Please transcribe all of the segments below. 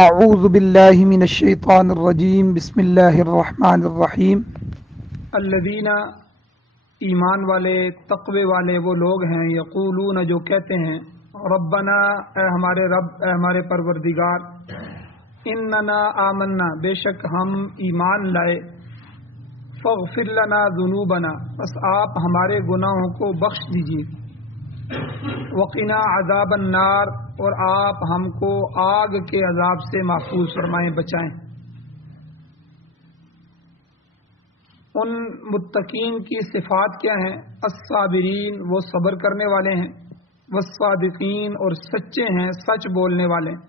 اعوذ باللہ من الشیطان الرجیم بسم اللہ الرحمن الرحیم الذین ایمان والے تقوی والے وہ لوگ ہیں یقولون جو کہتے ہیں ربنا اے ہمارے رب اے ہمارے پروردگار اننا آمنا بے شک ہم ایمان لائے فاغفر لنا ذنوبنا بس آپ ہمارے گناہوں کو بخش دیجیے وقنا عذاب النار اور آپ ہم کو آگ کے عذاب سے محفوظ فرمائیں بچائیں۔ ان متقین کی صفات کیا ہیں؟ الصابرین وہ صبر کرنے والے ہیں، والصادقین اور سچے ہیں، سچ بولنے والے ہیں،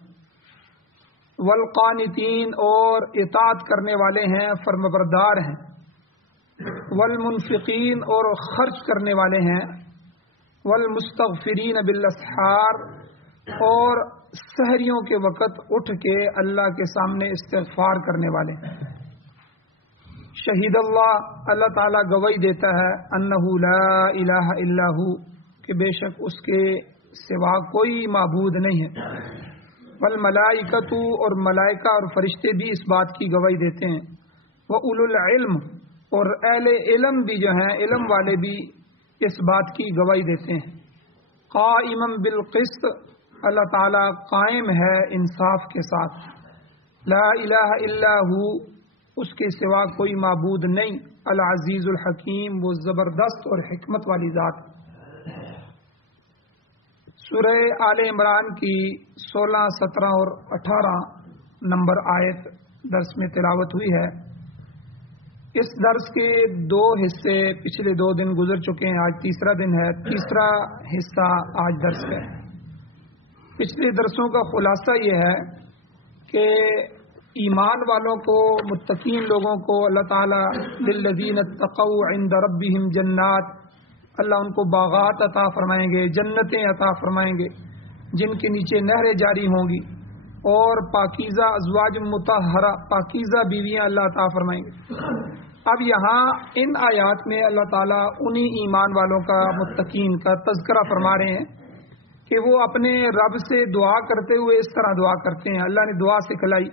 والقانتین اور اطاعت کرنے والے ہیں، فرمانبردار ہیں، والمنفقین اور خرچ کرنے والے ہیں، والمستغفرین بالاسحار اور سحریوں کے وقت اٹھ کے اللہ کے سامنے استغفار کرنے والے ہیں۔ شہید اللہ اللہ تعالیٰ گواہی دیتا ہے انہ لا الہ الا ہو کہ بے شک اس کے سوا کوئی معبود نہیں ہے، والملائکۃ اور ملائکہ اور فرشتے بھی اس بات کی گواہی دیتے ہیں، وَأُولُو العلم اور اہل علم بھی جو ہیں علم والے بھی اس بات کی گواہی دیتے ہیں، قائما بالقسط اللہ تعالیٰ قائم ہے انصاف کے ساتھ، لا الہ الا ہو اس کے سوا کوئی معبود نہیں، العزیز الحکیم وہ زبردست اور حکمت والی ذات۔ سورہ آل عمران کی 16، 17 اور 18 نمبر آیت درس میں تلاوت ہوئی ہے۔ اس درس کے دو حصے پچھلے 2 دن گزر چکے ہیں، آج تیسرا دن ہے، تیسرا حصہ آج درس کا ہے۔ پچھلے درسوں کا خلاصہ یہ ہے کہ ایمان والوں کو، متقین لوگوں کو اللہ تعالیٰ للذین اتقوا عند ربهم جنات اللہ ان کو باغات عطا فرمائیں گے، جنتیں عطا فرمائیں گے جن کے نیچے نہریں جاری ہوں گی، اور پاکیزہ ازواج مطہرہ پاکیزہ بیویاں اللہ عطا فرمائیں گے۔ اب یہاں ان آیات میں اللہ تعالیٰ انہی ایمان والوں کا، متقین کا تذکرہ فرما رہے ہیں کہ وہ اپنے رب سے دعا کرتے ہوئے اس طرح دعا کرتے ہیں۔ اللہ نے دعا سکھلائی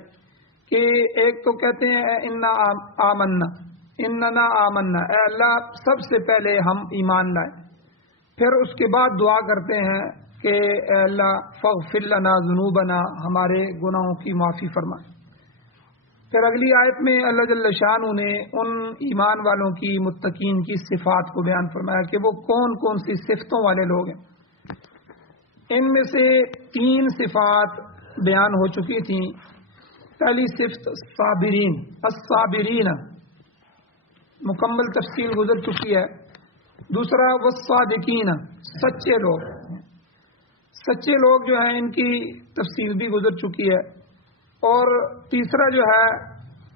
کہ ایک تو کہتے ہیں اننا آمنا اے اللہ سب سے پہلے ہم ایمان لائے، پھر اس کے بعد دعا کرتے ہیں کہ اے اللہ فاغفر لنا ذنوبنا ہمارے گناہوں کی معافی فرما۔ پھر اگلی آیت میں اللہ جل شانہ نے ان ایمان والوں کی، متقین کی صفات کو بیان فرمایا کہ وہ کون کون سی صفتوں والے لوگ ہیں۔ ان میں سے 3 صفات بیان ہو چکی تھیں۔ پہلی صفت صابرین، الصابرین مکمل تفصیل گزر چکی ہے۔ دوسرا والصادقین سچے لوگ، سچے لوگ جو ہیں ان کی تفصیل بھی گزر چکی ہے۔ اور تیسرا جو ہے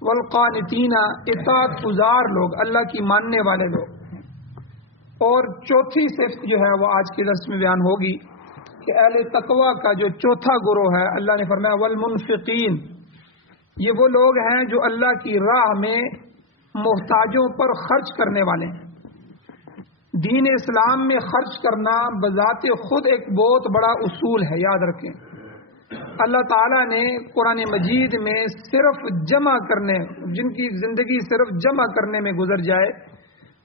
والقانتین اطاعت گزار لوگ، اللہ کی ماننے والے لوگ۔ اور چوتھی صفت جو ہے وہ آج کے درس میں بیان ہوگی کہ اہل تقوی کا جو چوتھا گروہ ہے، اللہ نے فرمایا والمنفقین یہ وہ لوگ ہیں جو اللہ کی راہ میں محتاجوں پر خرچ کرنے والے ہیں۔ دین اسلام میں خرچ کرنا بذات خود ایک بہت بڑا اصول ہے، یاد رکھیں۔ اللہ تعالیٰ نے قرآن مجید میں صرف جمع کرنے، جن کی زندگی صرف جمع کرنے میں گزر جائے،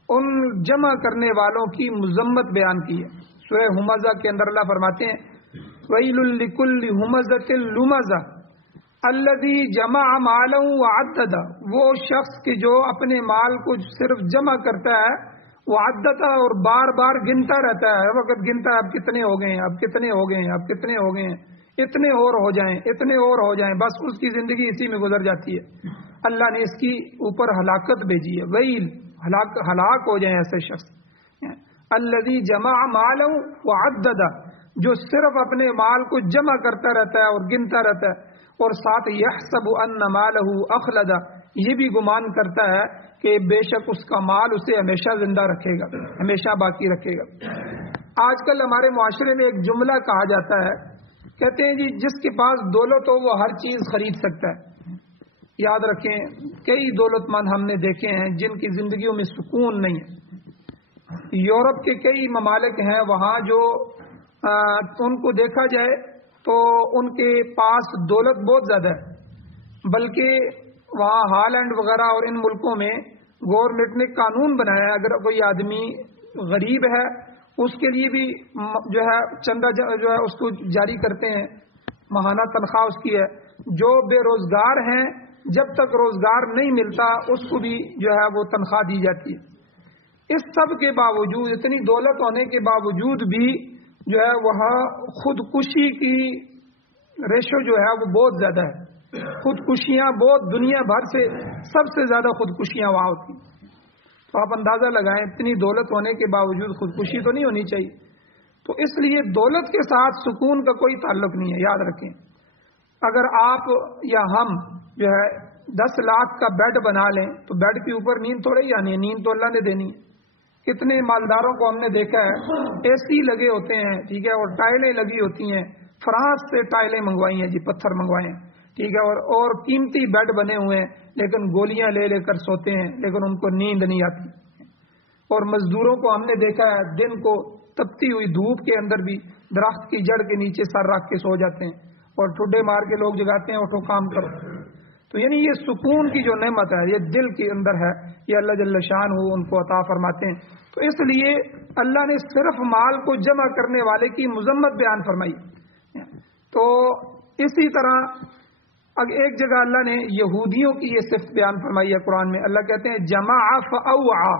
ان جمع کرنے والوں کی مذمت بیان کی ہے۔ سورہ ہمزہ کے اندر اللہ فرماتے ہیں وَيْلٌ لِكُلِّ ہُمَزَةٍ لُمَزَةٍ الَّذِي جَمَعَ مَالًا وَعَدَّدَهُ وہ شخص کہ جو اپنے مال کو صرف جمع کرتا ہے، وعددہ اور بار بار گنتا رہتا ہے، ہر وقت گنتا ہے اب کتنے ہو گئے ہیں، اب کتنے ہو گئے ہیں، اب کتنے ہو گئے ہیں، اتنے اور ہو جائیں، اتنے اور ہو جائیں، بس اس کی زندگی اسی میں گزر جاتی ہے۔ اللہ نے اس کی اوپر ہلاکت بھیجی ہے، ویل ہلاک ہو جائیں ایسے شخص۔ الذی جمع مالا وعددہ جو صرف اپنے مال کو جمع کرتا رہتا ہے اور گنتا رہتا ہے، اور ساتھ یحسب ان مالہ اخلدہ یہ بھی گمان کرتا ہے کہ بے شک اس کا مال اسے ہمیشہ زندہ رکھے گا، ہمیشہ باقی رکھے گا۔ آج کل ہمارے معاشرے میں ایک جملہ کہا جاتا ہے، کہتے ہیں جی جس کے پاس دولت ہو وہ ہر چیز خرید سکتا ہے۔ یاد رکھیں کئی دولت مند ہم نے دیکھے ہیں جن کی زندگیوں میں سکون نہیں ہے۔ یورپ کے کئی ممالک ہیں وہاں جو ان کو دیکھا جائے تو ان کے پاس دولت بہت زیادہ ہے، بلکہ وہاں ہالینڈ وغیرہ اور ان ملکوں میں گورنمنٹ نے قانون بنایا ہے اگر کوئی آدمی غریب ہے اس کے لیے بھی جو ہے چندہ جو ہے اس کو جاری کرتے ہیں، ماہانہ تنخواہ اس کی ہے۔ جو بے روزگار ہیں جب تک روزگار نہیں ملتا اس کو بھی جو ہے وہ تنخواہ دی جاتی ہے۔ اس سب کے باوجود، اتنی دولت ہونے کے باوجود بھی جو ہے وہاں خودکشی کی ریشو جو ہے وہ بہت زیادہ ہے، خودکشیاں بہت، دنیا بھر سے سب سے زیادہ خودکشیاں وہاں ہوتی ہیں۔ تو آپ اندازہ لگائیں اتنی دولت ہونے کے باوجود خودکشی تو نہیں ہونی چاہیے۔ تو اس لیے دولت کے ساتھ سکون کا کوئی تعلق نہیں ہے، یاد رکھیں۔ اگر آپ یا ہم جو ہے 10 لاکھ کا بیڈ بنا لیں تو بیڈ کے اوپر نیند تھوڑے ہی آنی ہے، نیند تو اللہ نے دینی ہے۔ کتنے مالداروں کو ہم نے دیکھا ہے اے سی لگے ہوتے ہیں، ٹھیک ہے، اور ٹائلیں لگی ہوتی ہیں، فرانس سے ٹائلیں منگوائی ہیں جی، پتھر منگوائے ہیں، ٹھیک ہے، اور قیمتی بیڈ بنے ہوئے ہیں، لیکن گولیاں لے لے کر سوتے ہیں، لیکن ان کو نیند نہیں آتی۔ اور مزدوروں کو ہم نے دیکھا ہے دن کو تپتی ہوئی دھوپ کے اندر بھی درخت کی جڑ کے نیچے سر رکھ کے سو جاتے ہیں، اور ٹھڈے مار کے لوگ جگاتے ہیں اٹھو کام کرو۔ تو یعنی یہ سکون کی جو نعمت ہے یہ دل کے اندر ہے، یہ اللہ جل شان ہو ان کو عطا فرماتے ہیں۔ تو اس لیے اللہ نے صرف مال کو جمع کرنے والے کی مذمت بیان فرمائی۔ تو اسی طرح ایک جگہ اللہ نے یہودیوں کی یہ صفت بیان فرمائی ہے قرآن میں، اللہ کہتے ہیں جمع فاوعى،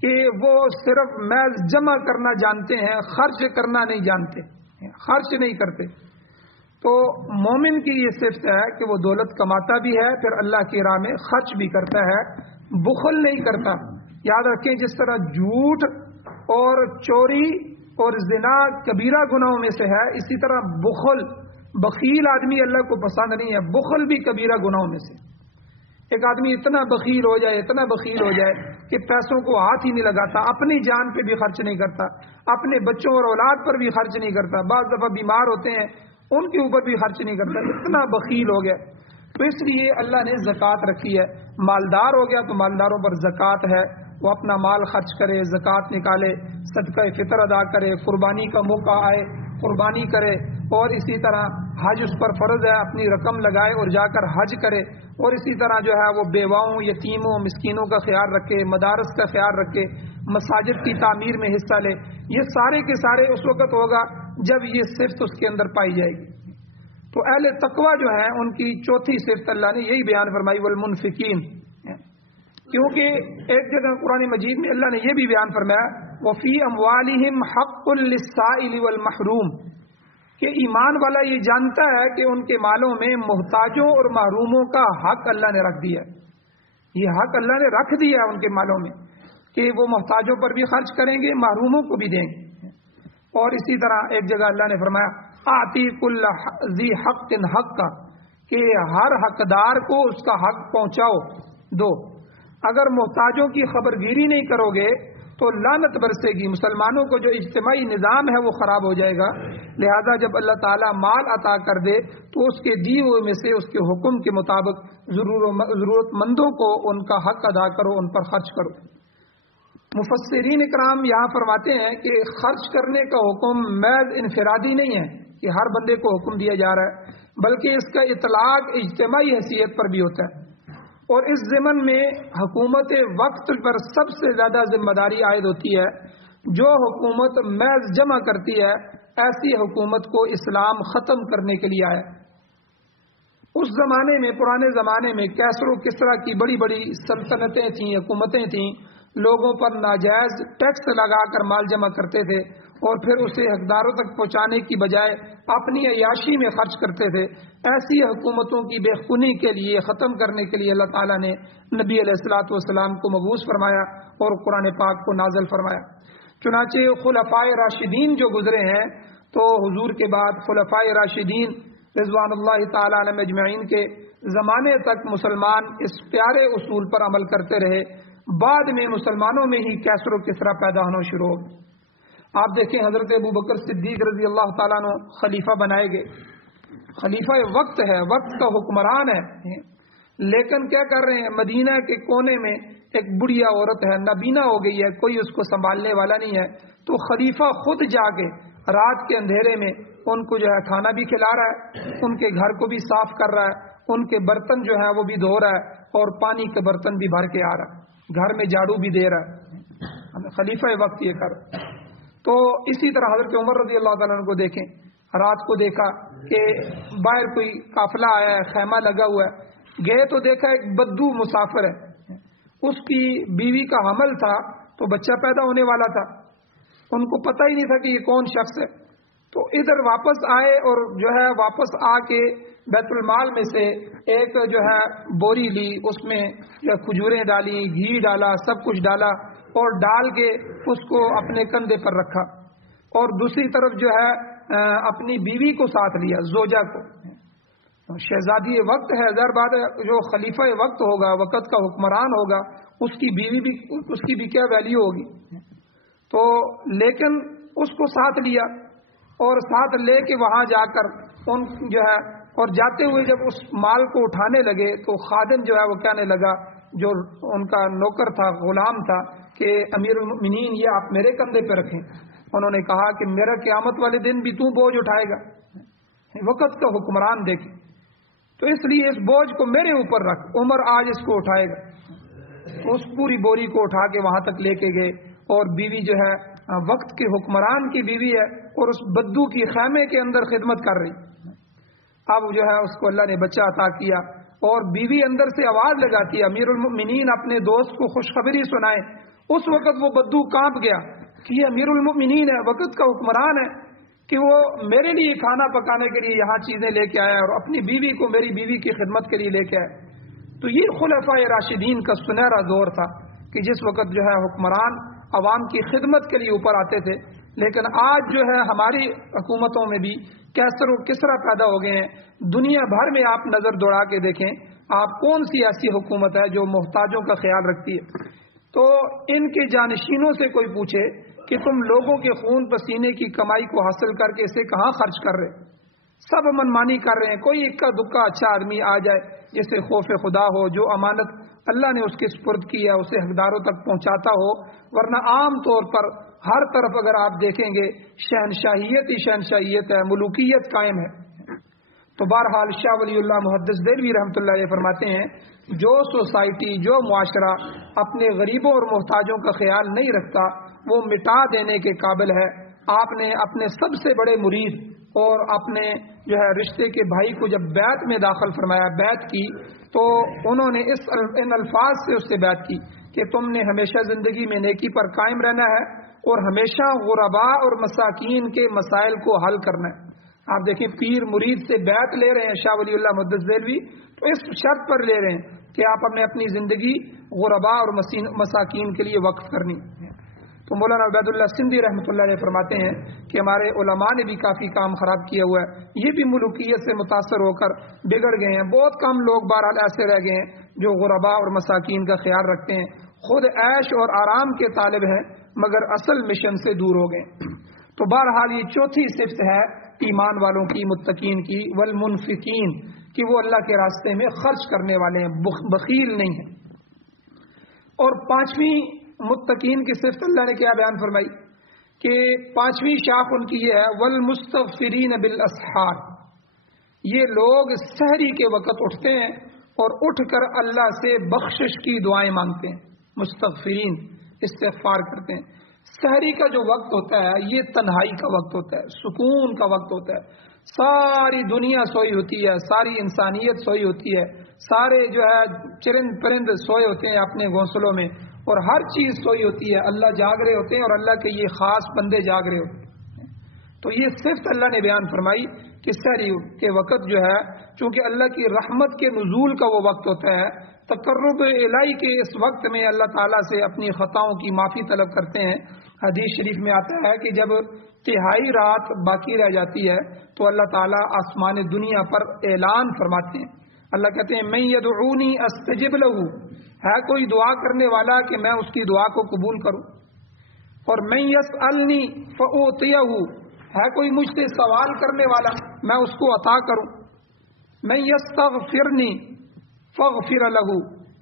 کہ وہ صرف محض جمع کرنا جانتے ہیں، خرچ کرنا نہیں جانتے، خرچ نہیں کرتے۔ تو مومن کی یہ صفت ہے کہ وہ دولت کماتا بھی ہے، پھر اللہ کی راہ میں خرچ بھی کرتا ہے، بخل نہیں کرتا۔ یاد رکھیں جس طرح جھوٹ اور چوری اور زنا کبیرہ گناہوں میں سے ہے، اسی طرح بخیل آدمی اللہ کو پسند نہیں ہے، بخل بھی کبیرہ گناہوں میں سے۔ ایک آدمی اتنا بخیل ہو جائے، اتنا بخیل ہو جائے کہ پیسوں کو ہاتھ ہی نہیں لگاتا، اپنی جان پہ بھی خرچ نہیں کرتا، اپنے بچوں اور اولاد پر بھی خرچ نہیں کرتا، بعض دفعہ بیمار ہوتے ہیں ان کے اوپر بھی خرچ نہیں کرتا، اتنا بخیل ہو گیا۔ تو اس لیے اللہ نے زکوٰۃ رکھی ہے، مالدار ہو گیا تو مالداروں پر زکوٰۃ ہے، وہ اپنا مال خرچ کرے، زکوٰۃ نکالے، صدقہ فطر ادا کرے، قربانی کا موقع آئے قربانی کرے، اور اسی طرح حج اس پر فرض ہے، اپنی رقم لگائے اور جا کر حج کرے، اور اسی طرح جو ہے وہ بیواؤں، یتیموں، مسکینوں کا خیال رکھے، مدارس کا خیال رکھے، مساجد کی تعمیر میں حصہ لے۔ یہ سارے کے سارے اس وقت ہوگا جب یہ صفت اس کے اندر پائی جائے گی۔ تو اہل تقوی جو ہے ان کی چوتھی صفت اللہ نے یہی بیان فرمائی، والمنفقین، کیونکہ ایک جگہ قرآن مجید میں اللہ نے یہ بھی بیان فرمایا وفی اموالہم حق للسائل والمحروم، کہ ایمان والا یہ جانتا ہے کہ ان کے مالوں میں محتاجوں اور محروموں کا حق اللہ نے رکھ دیا ہے، یہ حق اللہ نے رکھ دیا ہے ان کے مالوں میں کہ وہ محتاجوں پر بھی خرچ کریں گے، محروموں کو بھی دیں گے۔ اور اسی طرح ایک جگہ اللہ نے فرمایا آتی کل ذی حق حق کا، کہ ہر حقدار کو اس کا حق پہنچاؤ دو۔ اگر محتاجوں کی خبر گیری نہیں کرو گے تو لعنت برسے گی، مسلمانوں کو جو اجتماعی نظام ہے وہ خراب ہو جائے گا۔ لہذا جب اللہ تعالیٰ مال عطا کر دے تو اس کے دیے ہوئے میں سے اس کے حکم کے مطابق ضرورت مندوں کو ان کا حق ادا کرو، ان پر خرچ کرو۔ مفسرین اکرام یہاں فرماتے ہیں کہ خرچ کرنے کا حکم محض انفرادی نہیں ہے کہ ہر بندے کو حکم دیا جا رہا ہے، بلکہ اس کا اطلاق اجتماعی حیثیت پر بھی ہوتا ہے۔ اور اس ضمن میں حکومت وقت پر سب سے زیادہ ذمہ داری عائد ہوتی ہے۔ جو حکومت محض جمع کرتی ہے ایسی حکومت کو اسلام ختم کرنے کے لیے آیا۔ اس زمانے میں، پرانے زمانے میں کیسر و کسرا کی بڑی بڑی سلطنتیں تھیں، حکومتیں تھیں، لوگوں پر ناجائز ٹیکس لگا کر مال جمع کرتے تھے اور پھر اسے حقداروں تک پہنچانے کی بجائے اپنی عیاشی میں خرچ کرتے تھے۔ ایسی حکومتوں کی بے خونی کے لیے، ختم کرنے کے لیے اللہ تعالیٰ نے نبی علیہ الصلوۃ والسلام کو مبعوث فرمایا اور قرآن پاک کو نازل فرمایا۔ چنانچہ خلفائے راشدین جو گزرے ہیں تو حضور کے بعد خلفائے راشدین رضوان اللہ تعالیٰ علیہم اجمعین کے زمانے تک مسلمان اس پیارے اصول پر عمل کرتے رہے۔ بعد میں مسلمانوں میں ہی کیسر و کسرا پیدا ہونا شروع ہو گیا۔ آپ دیکھیں حضرت ابوبکر صدیق رضی اللہ تعالیٰ عنہ خلیفہ بنائے گئے، خلیفہ وقت ہے، وقت کا حکمران ہے، لیکن کیا کر رہے ہیں، مدینہ کے کونے میں ایک بڑھیا عورت ہے، نابینا ہو گئی ہے، کوئی اس کو سنبھالنے والا نہیں ہے، تو خلیفہ خود جا کے رات کے اندھیرے میں ان کو جو ہے کھانا بھی کھلا رہا ہے، ان کے گھر کو بھی صاف کر رہا ہے، ان کے برتن جو ہے وہ بھی دھو رہا ہے اور پانی کے برتن بھی بھر کے آ رہا ہے، گھر میں جھاڑو بھی دے رہا ہے، خلیفہ وقت یہ کر۔ تو اسی طرح حضرت عمر رضی اللہ تعالیٰ عنہ کو دیکھیں، رات کو دیکھا کہ باہر کوئی قافلہ آیا ہے، خیمہ لگا ہوا ہے، گئے تو دیکھا ایک بدو مسافر ہے، اس کی بیوی کا حمل تھا تو بچہ پیدا ہونے والا تھا، ان کو پتہ ہی نہیں تھا کہ یہ کون شخص ہے، تو ادھر واپس آئے اور جو ہے واپس آ کے بیت المال میں سے ایک جو ہے بوری لی، اس میں کھجوریں ڈالی، گھی ڈالا، سب کچھ ڈالا اور ڈال کے اس کو اپنے کندھے پر رکھا، اور دوسری طرف جو ہے اپنی بیوی کو ساتھ لیا، زوجہ کو۔ شہزادی وقت ہے، ظاہر بات ہے جو خلیفہ وقت ہوگا، وقت کا حکمران ہوگا، اس کی بیوی بھی، اس کی بھی کیا ویلیو ہوگی۔ تو لیکن اس کو ساتھ لیا اور ساتھ لے کے وہاں جا کر ان جو ہے، اور جاتے ہوئے جب اس مال کو اٹھانے لگے تو خادم جو ہے وہ کہنے لگا، جو ان کا نوکر تھا، غلام تھا، کہ امیر المؤمنین یہ آپ میرے کندھے پہ رکھیں۔ انہوں نے کہا کہ میرا قیامت والے دن بھی تو بوجھ اٹھائے گا، وقت کا حکمران دیکھیں، تو اس لیے اس بوجھ کو میرے اوپر رکھ، عمر آج اس کو اٹھائے گا۔ اس پوری بوری کو اٹھا کے وہاں تک لے کے گئے، اور بیوی جو ہے وقت کے حکمران کی بیوی ہے اور اس بدو کی خیمے کے اندر خدمت کر رہی۔ اب جو ہے اس کو اللہ نے بچہ عطا کیا، اور بیوی اندر سے آواز لگاتی ہے، امیر المؤمنین اپنے دوست کو خوشخبری سنائے۔ اس وقت وہ بدو کانپ گیا کہ یہ امیر المؤمنین ہے، وقت کا حکمران ہے، کہ وہ میرے لیے کھانا پکانے کے لیے یہاں چیزیں لے کے آیا اور اپنی بیوی کو میری بیوی کی خدمت کے لیے لے کے آئے۔ تو یہ خلفائے راشدین کا سنہرا دور تھا کہ جس وقت جو ہے حکمران عوام کی خدمت کے لیے اوپر آتے تھے۔ لیکن آج جو ہے ہماری حکومتوں میں بھی کیسر و کسرا پیدا ہو گئے ہیں۔ دنیا بھر میں آپ نظر دوڑا کے دیکھیں، آپ کون سی ایسی حکومت ہے جو محتاجوں کا خیال رکھتی ہے؟ تو ان کے جانشینوں سے کوئی پوچھے کہ تم لوگوں کے خون پسینے کی کمائی کو حاصل کر کے اسے کہاں خرچ کر رہے؟ سب منمانی کر رہے ہیں، کوئی اکا دکا اچھا آدمی آ جائے جسے خوف خدا ہو، جو امانت اللہ نے اس کے سپرد کی ہے اسے حقداروں تک پہنچاتا ہو، ورنہ عام طور پر ہر طرف اگر آپ دیکھیں گے شہنشاہیت ہی شہنشاہیت ہے، ملوکیت قائم ہے۔ تو بہرحال شاہ ولی اللہ محدث دہلوی رحمۃ اللہ علیہ فرماتے ہیں، جو سوسائٹی، جو معاشرہ اپنے غریبوں اور محتاجوں کا خیال نہیں رکھتا وہ مٹا دینے کے قابل ہے۔ آپ نے اپنے سب سے بڑے مرید اور اپنے جو ہے رشتے کے بھائی کو جب بیعت میں داخل فرمایا، بیعت کی، تو انہوں نے ان الفاظ سے اس سے بیعت کی کہ تم نے ہمیشہ زندگی میں نیکی پر قائم رہنا ہے اور ہمیشہ غرباء اور مساکین کے مسائل کو حل کرنا ہے۔ آپ دیکھیں پیر مرید سے بیعت لے رہے ہیں شاہ ولی اللہ محدث دہلوی، تو اس شرط پر لے رہے ہیں کہ آپ اپنی زندگی غرباء اور مساکین کے لیے وقف کرنی۔ تو مولانا عبید اللہ سندھی رحمۃ اللہ علیہ فرماتے ہیں کہ ہمارے علماء نے بھی کافی کام خراب کیا ہوا ہے، یہ بھی ملوکیت سے متاثر ہو کر بگڑ گئے ہیں۔ بہت کم لوگ بہرحال ایسے رہ گئے ہیں جو غرباء اور مساکین کا خیال رکھتے ہیں، خود عیش اور آرام کے طالب ہیں مگر اصل مشن سے دور ہو گئے۔ تو بہرحال یہ چوتھی صفت ہے ایمان والوں کی، متقین کی، والمنفقین، کہ وہ اللہ کے راستے میں خرچ کرنے والے ہیں، بخیل نہیں ہیں۔ اور پانچویں متقین کی صفت اللہ نے کیا بیان فرمائی کہ پانچویں شاخ ان کی یہ ہے، والمستغفرین بالاسحار، یہ لوگ سحری کے وقت اٹھتے ہیں اور اٹھ کر اللہ سے بخشش کی دعائیں مانگتے ہیں، مستغفرین، استغفار کرتے ہیں۔ سحری کا جو وقت ہوتا ہے یہ تنہائی کا وقت ہوتا ہے، سکون کا وقت ہوتا ہے، ساری دنیا سوئی ہوتی ہے، ساری انسانیت سوئی ہوتی ہے، سارے جو ہے چرند پرند سوئے ہوتے ہیں اپنے گھونسلوں میں، اور ہر چیز سوئی ہوتی ہے، اللہ جاگ رہے ہوتے ہیں اور اللہ کے یہ خاص بندے جاگ رہے ہوتے ہیں۔ تو یہ صفت اللہ نے بیان فرمائی کہ سحری کے وقت جو ہے چونکہ اللہ کی رحمت کے نزول کا وہ وقت ہوتا ہے، تقرب الہی کے اس وقت میں اللہ تعالیٰ سے اپنی خطاؤں کی معافی طلب کرتے ہیں۔ حدیث شریف میں آتا ہے کہ جب تہائی رات باقی رہ جاتی ہے تو اللہ تعالیٰ آسمان دنیا پر اعلان فرماتے ہیں، اللہ کہتے ہیں من یدعونی استجب لہ، ہے کوئی دعا کرنے والا کہ میں اس کی دعا کو قبول کروں، اور من یسألنی فأعطیہ، ہے کوئی مجھ سے سوال کرنے والا میں اس کو عطا کروں، من یستغفرنی فاغفر لہ،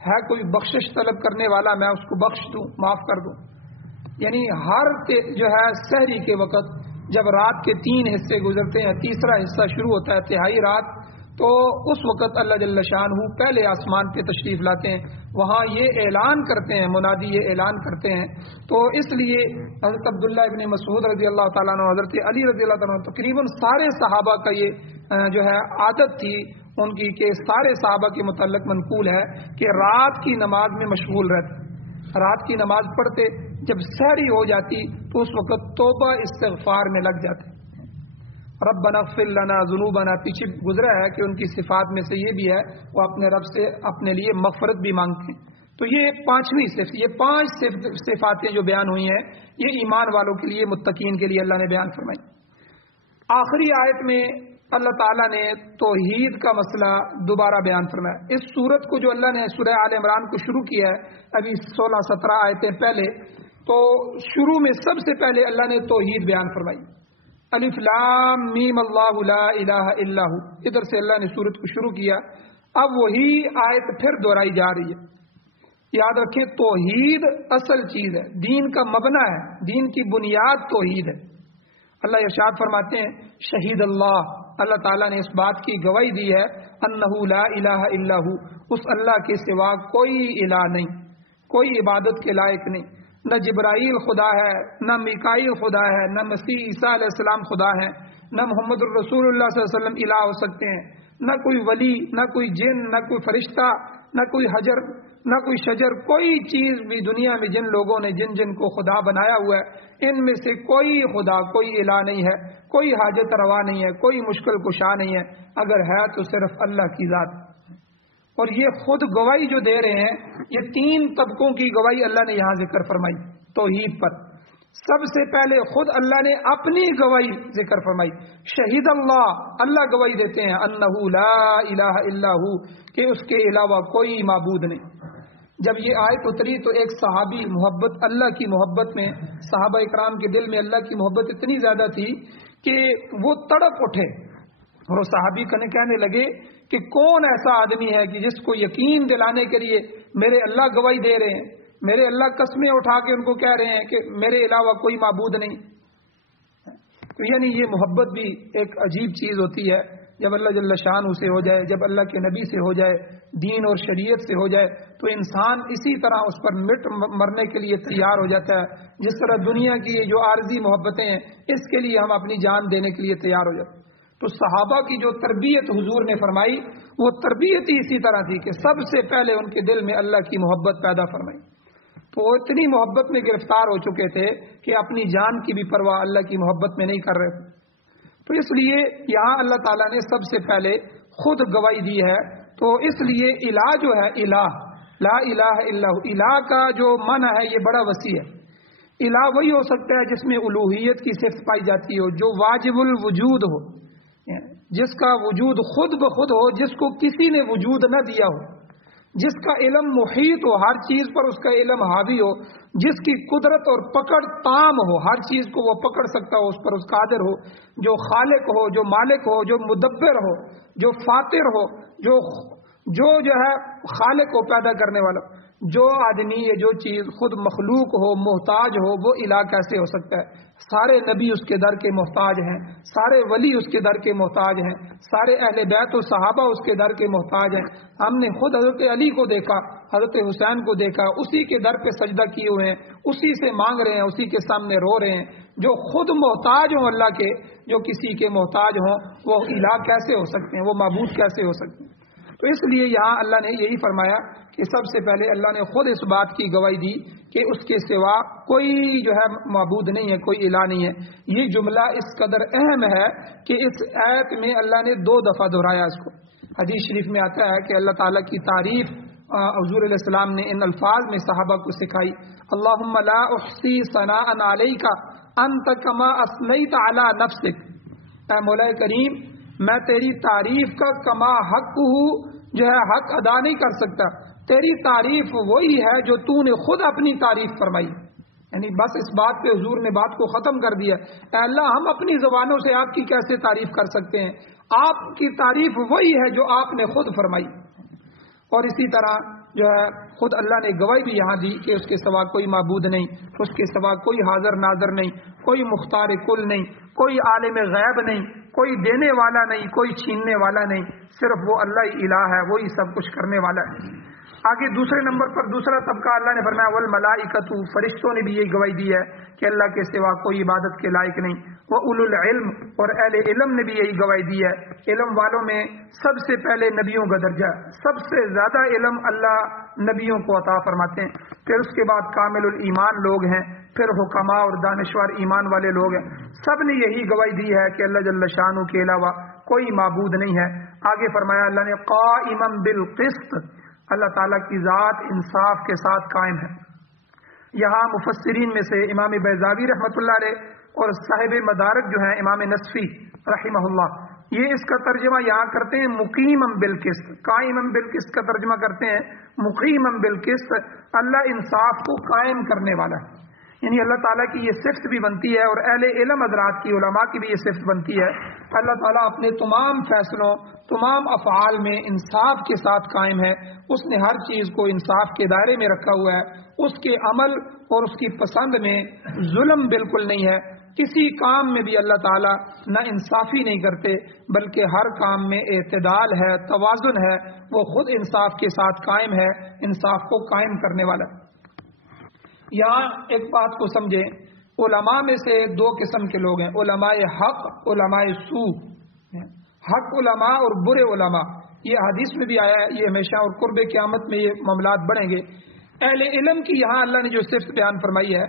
ہے کوئی بخشش طلب کرنے والا میں اس کو بخش دوں، معاف کر دوں۔ یعنی ہر جو ہے سحری کے وقت جب رات کے 3 حصے گزرتے ہیں، تیسرا حصہ شروع ہوتا ہے، تہائی رات، تو اس وقت اللہ جل شانہ پہلے آسمان پہ تشریف لاتے ہیں، وہاں یہ اعلان کرتے ہیں، منادی یہ اعلان کرتے ہیں۔ تو اس لیے حضرت عبداللہ ابن مسعود رضی اللہ تعالیٰ عنہ، حضرت علی رضی اللہ تعالیٰ عنہ، تقریباً سارے صحابہ کا یہ جو ہے عادت تھی ان کی، کہ سارے صحابہ کے متعلق منقول ہے کہ رات کی نماز میں مشغول رہتے، رات کی نماز پڑھتے، جب سحری ہو جاتی تو اس وقت توبہ استغفار میں لگ جاتے۔ ربنا اغفر لنا ذنوبنا، پیچھے گزرا ہے کہ ان کی صفات میں سے یہ بھی ہے وہ اپنے رب سے اپنے لیے مغفرت بھی مانگتے ہیں۔ تو یہ 5ویں صفت، یہ 5 صفاتیں جو بیان ہوئی ہیں، یہ ایمان والوں کے لیے، متقین کے لیے اللہ نے بیان فرمائی۔ آخری آیت میں اللہ تعالیٰ نے توحید کا مسئلہ دوبارہ بیان فرمایا۔ اس سورت کو جو اللہ نے سورہ آل عمران کو شروع کیا ہے ابھی 16-17 آیتیں پہلے، تو شروع میں سب سے پہلے اللہ نے توحید بیان فرمائی، الف لام میم اللہ لا الہ الا ہو، ادھر سے اللہ نے سورت کو شروع کیا۔ اب وہی آیت پھر دہرائی جا رہی ہے۔ یاد رکھیں، توحید اصل چیز ہے، دین کا مبنا ہے، دین کی بنیاد توحید ہے۔ اللہ ارشاد فرماتے ہیں، شہید اللہ تعالیٰ نے اس بات کی گواہی دی ہے، انہ لا الہ الا ہو، اس اللہ کے سوا کوئی الہ نہیں، کوئی عبادت کے لائق نہیں، نہ جبرائیل خدا ہے، نہ میکائیل خدا ہے، نہ مسیح عیسیٰ علیہ السلام خدا ہے، نہ محمد الرسول اللہ صلی اللہ علیہ وسلم الہ ہو سکتے ہیں، نہ کوئی ولی، نہ کوئی جن، نہ کوئی فرشتہ، نہ کوئی حجر، نہ کوئی شجر، کوئی چیز بھی دنیا میں جن لوگوں نے جن کو خدا بنایا ہوا ہے، ان میں سے کوئی خدا، کوئی الہ نہیں ہے، کوئی حاجت روا نہیں ہے، کوئی مشکل کشا نہیں ہے، اگر ہے تو صرف اللہ کی ذات۔ اور یہ خود گواہی جو دے رہے ہیں، یہ 3 طبقوں کی گواہی اللہ نے یہاں ذکر فرمائی توحید پر۔ سب سے پہلے خود اللہ نے اپنی گواہی ذکر فرمائی، شہید اللہ گواہی دیتے ہیں، انہ لا الہ الا ہو، کہ اس کے علاوہ کوئی معبود نہیں۔ جب یہ آیت اتری تو ایک صحابی محبت، اللہ کی محبت میں، صحابہ اکرام کے دل میں اللہ کی محبت اتنی زیادہ تھی کہ وہ تڑپ اٹھے، اور وہ صحابی کہنے لگے کہ کون ایسا آدمی ہے کہ جس کو یقین دلانے کے لیے میرے اللہ گواہی دے رہے ہیں، میرے اللہ قسمیں اٹھا کے ان کو کہہ رہے ہیں کہ میرے علاوہ کوئی معبود نہیں۔ تو یعنی یہ محبت بھی ایک عجیب چیز ہوتی ہے، جب اللہ جل شانہ سے ہو جائے، جب اللہ کے نبی سے ہو جائے، دین اور شریعت سے ہو جائے، تو انسان اسی طرح اس پر مرنے کے لیے تیار ہو جاتا ہے، جس طرح دنیا کی جو عارضی محبتیں ہیں اس کے لیے ہم اپنی جان دینے کے لیے تیار ہو جاتے ہیں۔ تو صحابہ کی جو تربیت حضور نے فرمائی، وہ تربیت ہی اسی طرح تھی کہ سب سے پہلے ان کے دل میں اللہ کی محبت پیدا فرمائی۔ تو وہ اتنی محبت میں گرفتار ہو چکے تھے کہ اپنی جان کی بھی پرواہ اللہ کی محبت میں نہیں کر رہے تھے۔ تو اس لیے یہاں اللہ تعالیٰ نے سب سے پہلے خود گواہی دی ہے۔ تو اس لیے الہ جو ہے، الہ لا الہ الا ہو، الہ کا جو معنی ہے یہ بڑا وسیع ہے۔ الہ وہی ہو سکتا ہے جس میں الوہیت کی صفت پائی جاتی ہو، جو واجب الوجود ہو، جس کا وجود خود بخود ہو، جس کو کسی نے وجود نہ دیا ہو، جس کا علم محیط ہو، ہر چیز پر اس کا علم حاوی ہو، جس کی قدرت اور پکڑ تام ہو، ہر چیز کو وہ پکڑ سکتا ہو، اس پر اس قادر ہو، جو خالق ہو، جو مالک ہو، جو مدبر ہو، جو فاطر ہو، جو ہے خالق ہو، پیدا کرنے والا۔ جو آدمی یا جو چیز خود مخلوق ہو، محتاج ہو، وہ الہ کیسے ہو سکتا ہے؟ سارے نبی اس کے در کے محتاج ہیں، سارے ولی اس کے در کے محتاج ہیں، سارے اہل بیت و صحابہ اس کے در کے محتاج ہیں۔ ہم نے خود حضرت علی کو دیکھا، حضرت حسین کو دیکھا، اسی کے در پہ سجدہ کیے ہوئے ہیں، اسی سے مانگ رہے ہیں، اسی کے سامنے رو رہے ہیں۔ جو خود محتاج ہوں اللہ کے، جو کسی کے محتاج ہوں، وہ الہ کیسے ہو سکتے ہیں؟ وہ معبود کیسے ہو سکتے ہیں؟ تو اس لیے یہاں اللہ نے یہی فرمایا کہ سب سے پہلے اللہ نے خود اس بات کی گواہی دی کہ اس کے سوا کوئی جو ہے معبود نہیں ہے، کوئی الہ نہیں ہے۔ یہ جملہ اس قدر اہم ہے کہ اس آیت میں اللہ نے 2 دفعہ دہرایا اس کو۔ حدیث شریف میں آتا ہے کہ اللہ تعالیٰ کی تعریف حضور علیہ السلام نے ان الفاظ میں صحابہ کو سکھائی، اللہم لا احصی ثناء علیک انت کما اثنیت علی نفسک، اے مولا کریم میں تیری تعریف کا کما حق ہوں، جو ہے حق ادا نہیں کر سکتا۔ تیری تعریف وہی ہے جو تو نے خود اپنی تعریف فرمائی۔ یعنی بس اس بات پہ حضور نے بات کو ختم کر دیا، اے اللہ ہم اپنی زبانوں سے آپ کی کیسے تعریف کر سکتے ہیں؟ آپ کی تعریف وہی ہے جو آپ نے خود فرمائی۔ اور اسی طرح جو ہے خود اللہ نے گواہی بھی یہاں دی کہ اس کے سوا کوئی معبود نہیں، اس کے سوا کوئی حاضر ناظر نہیں، کوئی مختار کل نہیں، کوئی عالم غیب نہیں، کوئی دینے والا نہیں، کوئی چھیننے والا نہیں، صرف وہ اللہ ہی الہ ہے، وہی سب کچھ کرنے والا ہے۔ آگے دوسرے نمبر پر دوسرا طبقہ اللہ نے فرمایا والملائکۃ، فرشتوں نے بھی یہی گواہی دی ہے کہ اللہ کے سوا کوئی عبادت کے لائق نہیں، وَأُولُو الْعِلْمِ، اور اہل علم نے بھی یہی گواہی دی ہے، علم والوں میں سب سے پہلے نبیوں کا درجہ ہے، سب سے زیادہ علم اللہ نبیوں کو عطا فرماتے ہیں، پھر اس کے بعد کامل الایمان لوگ ہیں، پھر حکماء اور دانشور ایمان والے لوگ ہیں، سب نے یہی گواہی دی ہے کہ اللہ جل شانہ کے علاوہ کوئی معبود نہیں ہے۔ آگے فرمایا اللہ نے قائما بالقسط، اللہ تعالیٰ کی ذات انصاف کے ساتھ قائم ہے۔ یہاں مفسرین میں سے امام بیضاوی رحمۃ اللہ علیہ اور صاحب مدارک جو ہیں امام نصفی رحمہ اللہ، یہ اس کا ترجمہ یہاں کرتے ہیں مقیما بالقسط، قائما بالقسط کا ترجمہ کرتے ہیں مقیما بالقسط، اللہ انصاف کو قائم کرنے والا ہے، یعنی اللہ تعالیٰ کی یہ صفت بھی بنتی ہے اور اہل علم حضرات کی، علماء کی بھی یہ صفت بنتی ہے، اللہ تعالیٰ اپنے تمام فیصلوں، تمام افعال میں انصاف کے ساتھ قائم ہے، اس نے ہر چیز کو انصاف کے دائرے میں رکھا ہوا ہے، اس کے عمل اور اس کی پسند میں ظلم بالکل نہیں ہے، کسی کام میں بھی اللہ تعالیٰ نہ انصافی نہیں کرتے بلکہ ہر کام میں اعتدال ہے، توازن ہے، وہ خود انصاف کے ساتھ قائم ہے، انصاف کو قائم کرنے والا۔ یہاں ایک بات کو سمجھیں، علماء میں سے دو قسم کے لوگ ہیں، علماء حق، علماء سو، حق علماء اور برے علماء، یہ حدیث میں بھی آیا ہے، یہ ہمیشہ اور قرب قیامت میں یہ معاملات بڑھیں گے۔ اہل علم کی یہاں اللہ نے جو صفت بیان فرمائی ہے،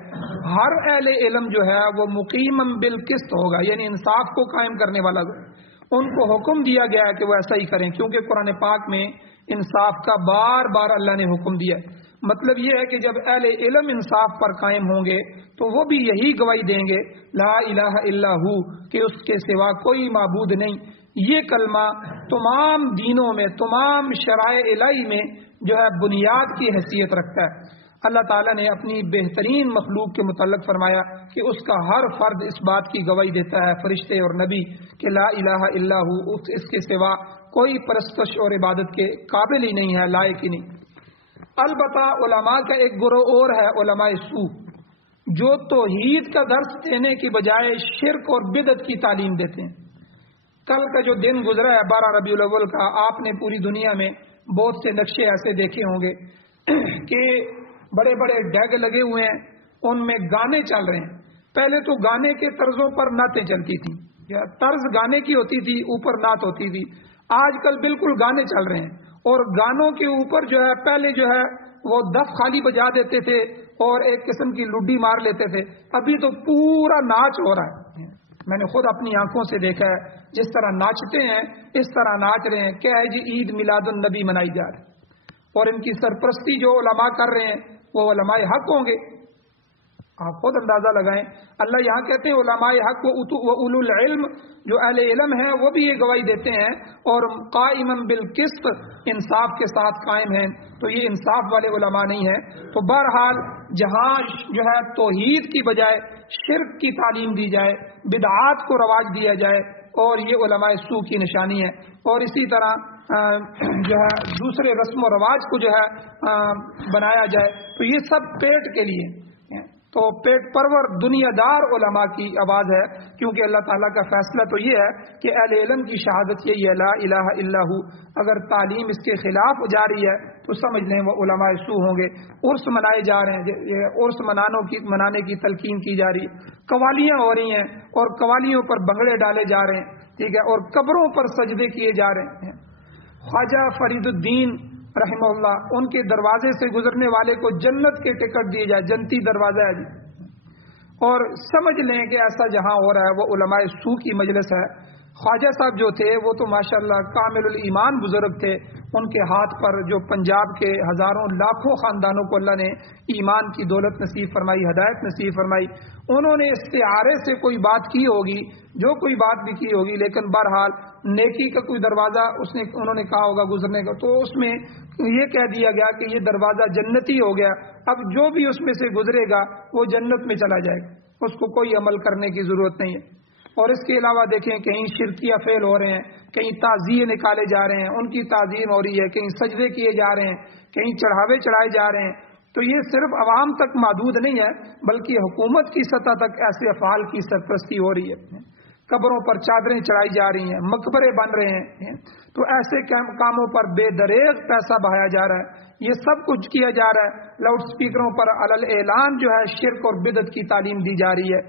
ہر اہل علم جو ہے وہ مقیما بالقسط ہوگا، یعنی انصاف کو قائم کرنے والا ہوگا، ان کو حکم دیا گیا ہے کہ وہ ایسا ہی کریں، کیونکہ قرآن پاک میں انصاف کا بار بار اللہ نے حکم دیا ہے۔ مطلب یہ ہے کہ جب اہل علم انصاف پر قائم ہوں گے تو وہ بھی یہی گواہی دیں گے لا الہ الا ہو، کہ اس کے سوا کوئی معبود نہیں۔ یہ کلمہ تمام دینوں میں، تمام شرائع الہی میں جو ہے بنیاد کی حیثیت رکھتا ہے۔ اللہ تعالیٰ نے اپنی بہترین مخلوق کے متعلق فرمایا کہ اس کا ہر فرد اس بات کی گواہی دیتا ہے، فرشتے اور نبی، کہ لا الہ الا ہو، اس کے سوا کوئی پرستش اور عبادت کے قابل ہی نہیں ہے، لائق ہی نہیں۔ البتہ علماء کا ایک گروہ اور ہے، علماء سو، جو توحید کا درس دینے کی بجائے شرک اور بدعت کی تعلیم دیتے ہیں۔ کل کا جو دن گزرا ہے 12 ربیع الاول کا، آپ نے پوری دنیا میں بہت سے نقشے ایسے دیکھے ہوں گے کہ بڑے بڑے ڈیگ لگے ہوئے ہیں، ان میں گانے چل رہے ہیں۔ پہلے تو گانے کے طرزوں پر نعتیں چلتی تھیں، طرز گانے کی ہوتی تھی، اوپر نعت ہوتی تھی۔ آج کل بالکل گانے چل رہے ہیں، اور گانوں کے اوپر جو ہے پہلے جو ہے وہ دف خالی بجا دیتے تھے اور ایک قسم کی لڈی مار لیتے تھے، ابھی تو پورا ناچ ہو رہا ہے۔ میں نے خود اپنی آنکھوں سے دیکھا ہے، جس طرح ناچتے ہیں اس طرح ناچ رہے ہیں، کیا ہے جی عید میلاد النبی منائی جا رہی ہے، اور ان کی سرپرستی جو علماء کر رہے ہیں وہ علماء حق ہوں گے، آپ خود اندازہ لگائیں۔ اللہ یہاں کہتے ہیں علماء حق و اولو العلم، جو اہل علم ہیں وہ بھی یہ گواہی دیتے ہیں، اور قائما بالقسط، انصاف کے ساتھ قائم ہیں، تو یہ انصاف والے علماء نہیں ہیں۔ تو بہرحال جہاں جو ہے توحید کی بجائے شرک کی تعلیم دی جائے، بدعات کو رواج دیا جائے، اور یہ علماء سو کی نشانی ہے۔ اور اسی طرح جو ہے دوسرے رسم و رواج کو جو ہے بنایا جائے، تو یہ سب پیٹ کے لیے، تو پیٹ پرور دنیا دار علماء کی آواز ہے، کیونکہ اللہ تعالیٰ کا فیصلہ تو یہ ہے کہ اہل علم کی شہادت یہی ہے لا الہ الا ہو۔ اگر تعلیم اس کے خلاف جاری ہے تو سمجھ لیں وہ علماء سو ہوں گے۔ عرس منائے جا رہے ہیں، عرس منانے کی تلقین کی جا رہی ہے، قوالیاں ہو رہی ہیں اور قوالیوں پر بھنگڑے ڈالے جا رہے ہیں، ٹھیک ہے، اور قبروں پر سجدے کیے جا رہے ہیں۔ خواجہ فرید الدین رحمہ اللہ، ان کے دروازے سے گزرنے والے کو جنت کے ٹکٹ دیے جائے، جنتی دروازہ ہے جی، اور سمجھ لیں کہ ایسا جہاں ہو رہا ہے وہ علماء سو کی مجلس ہے۔ خواجہ صاحب جو تھے وہ تو ماشاءاللہ کامل الایمان بزرگ تھے، ان کے ہاتھ پر جو پنجاب کے ہزاروں لاکھوں خاندانوں کو اللہ نے ایمان کی دولت نصیب فرمائی، ہدایت نصیب فرمائی، انہوں نے استعارے سے کوئی بات کی ہوگی، جو کوئی بات بھی کی ہوگی، لیکن بہرحال نیکی کا کوئی دروازہ انہوں نے کہا ہوگا گزرنے کا، تو اس میں یہ کہہ دیا گیا کہ یہ دروازہ جنتی ہو گیا، اب جو بھی اس میں سے گزرے گا وہ جنت میں چلا جائے گا، اس کو کوئی عمل کرنے کی ضرورت نہیں ہے۔ اور اس کے علاوہ دیکھیں کہیں شرکیہ فعل ہو رہے ہیں، کہیں تعزیے نکالے جا رہے ہیں، ان کی تعظیم ہو رہی ہے، کہیں سجدے کیے جا رہے ہیں، کہیں چڑھاوے چڑھائے جا رہے ہیں. تو یہ صرف عوام تک محدود نہیں ہے، بلکہ حکومت کی سطح تک ایسے افعال کی سرپرستی ہو رہی ہے. قبروں پر چادریں چڑھائی جا رہی ہیں، مقبرے بن رہے ہیں، تو ایسے کاموں پر بے دریغ پیسہ بہایا جا رہا ہے. یہ سب کچھ کیا جا رہا ہے. لاؤڈ سپیکروں پر علل اعلان جو ہے شرک اور بدعت کی تعلیم دی جا رہی ہے.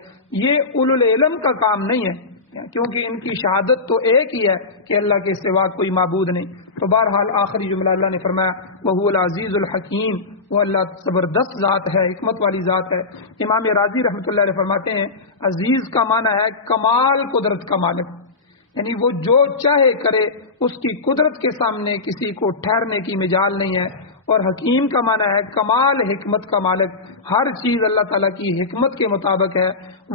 یہ اولو العلم کا کام نہیں ہے، کیونکہ ان کی شہادت تو ایک ہی ہے کہ اللہ کے سوا کوئی معبود نہیں. تو بہرحال آخری جملہ اللہ نے فرمایا وَهُوَ الْعَزِيزُ الْحَكِيمُ، وہ اللہ زبردست ذات ہے، حکمت والی ذات ہے. امام راضی رحمۃ اللہ علیہ فرماتے ہیں عزیز کا معنی ہے کمال قدرت کا مالک، یعنی وہ جو چاہے کرے، اس کی قدرت کے سامنے کسی کو ٹھہرنے کی مجال نہیں ہے. اور حکیم کا معنی ہے کمال حکمت کا مالک، ہر چیز اللہ تعالیٰ کی حکمت کے مطابق ہے.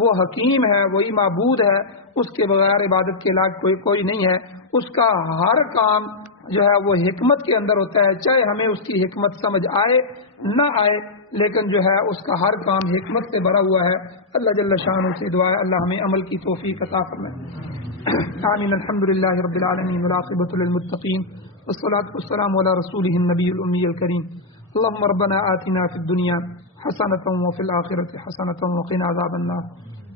وہ حکیم ہے، وہی معبود ہے، اس کے بغیر عبادت کے لائق کوئی نہیں ہے. اس کا ہر کام جو ہے وہ حکمت کے اندر ہوتا ہے، چاہے ہمیں اس کی حکمت سمجھ آئے نہ آئے، لیکن جو ہے اس کا ہر کام حکمت سے بھرا ہوا ہے. اللہ جل شانہ سے دعا ہے اللہ ہمیں عمل کی توفیق عطا فرمائے. آمین. الحمدللہ رب العالمین والعاقبۃ للمتقین والصلاة والسلام علی رسولہ النبی الامی الکریم. اللهم ربنا آتنا فی الدنیا حسنۃ وفی الآخرۃ حسنۃ وقنا عذاب النار.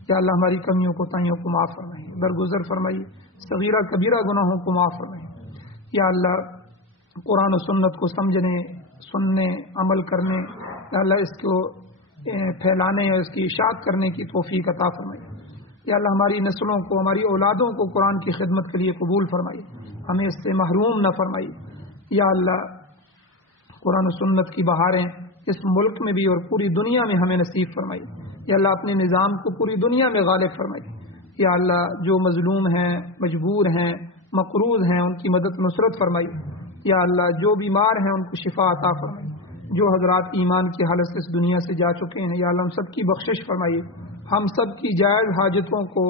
یا اللہ ہماری کمیوں کوتاہیوں کو معاف فرمائیے، درگزر فرمائیے، صغیرہ کبیرہ گناہوں کو معاف فرمائیے. یا اللہ قرآن و سنت کو سمجھنے، سننے، عمل کرنے، یا اللہ اس کو پھیلانے اور اس کی اشاعت کرنے کی توفیق عطا فرمائیے. یا اللہ ہماری نسلوں کو، ہماری اولادوں کو قرآن کی خدمت کے لیے قبول فرمائیے، ہمیں اس سے محروم نہ فرمائیے. یا اللہ قرآن و سنت کی بہاریں اس ملک میں بھی اور پوری دنیا میں ہمیں نصیب فرمائیے. یا اللہ اپنے نظام کو پوری دنیا میں غالب فرمائیے. یا اللہ جو مظلوم ہیں، مجبور ہیں، مقروض ہیں، ان کی مدد نصرت فرمائیے. یا اللہ جو بیمار ہیں ان کو شفا عطا فرمائیے. جو حضرات ایمان کی حالت سے اس دنیا سے جا چکے ہیں، یا اللہ ہم سب کی بخشش فرمائیے. ہم سب کی جائز حاجتوں کو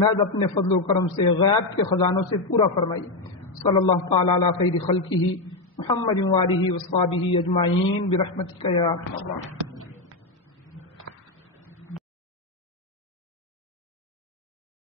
محض اپنے فضل و کرم سے غیب کے خزانوں سے پورا فرمائیے. صلی اللہ تعالی علی خیر خلقہ محمد و آلہ و صحبہ اجمعین برحمتک یا ارحم الراحمین.